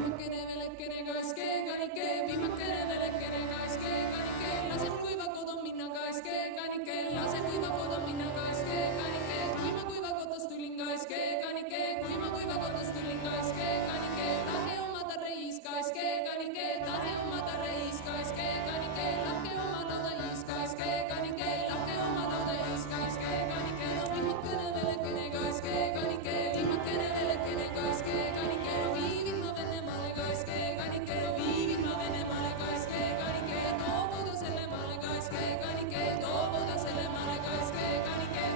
viimakene velekene kaiske kanike, viimakene velekene kaiske kanike, lase kuiva kodon minna kaiske kanike, lase kuiva kodon minna kaiske kanike, kuiva kotos tulin kaiske kanike, kuiva kotos tulin kaiske kanike, tahe omata reis kaiske kanike, tahe omata reis kaiske kanike, lahke oma lauda is kaiske kanike, lahke oma lauda is kaiske kanike, no viimakene velekene kaiske kanike, viimakene velekene kaiske kanike, viivihma Venemaale kaiske kanike, viivihma Venemaale kaiske kanike, toobuda selle maale kaiske kanike, toobuda selle maale kaiske kanike.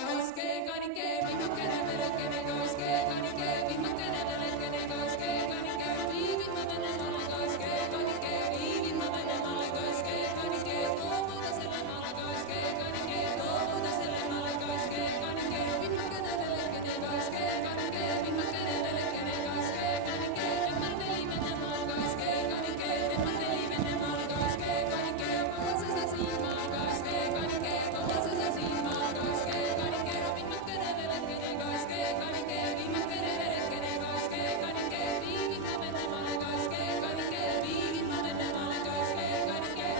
Kaiske kanike, viimakene velekene kaiske kanike, viimakene velekene kaiske kanike, viivihma Venemaale kaiske kanike, viivihma Venemaale kaiske kanike, toobuda selle maale kaiske kanike, toobuda selle maale kaiske kanike, viimakene velekene kaiske kanike, viimakene velekene kaiske kanike, nemmal veli Venemaal kaiske kanike, nemmal veli Venemaal kaiske kanike, pavasesa siimaa kaiske kanike, pavasesa siimaa kaiske kanike, viimakene velekene kaiske kanike, viimakene velekene kaiske kanike, viivihma Venemaale kaiske kanike, viivihma Venemaale kaiske kanike.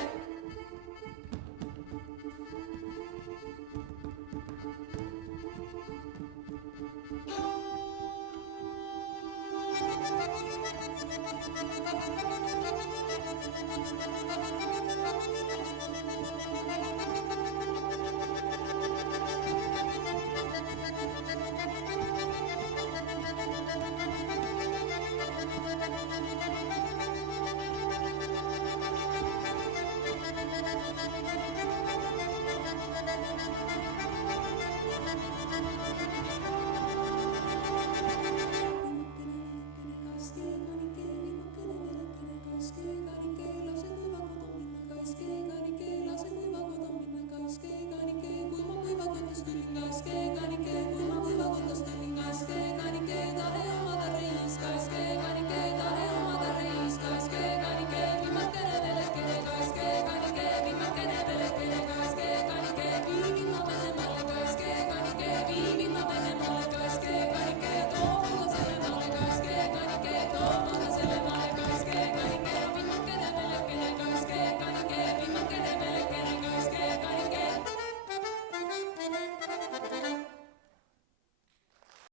Thank you.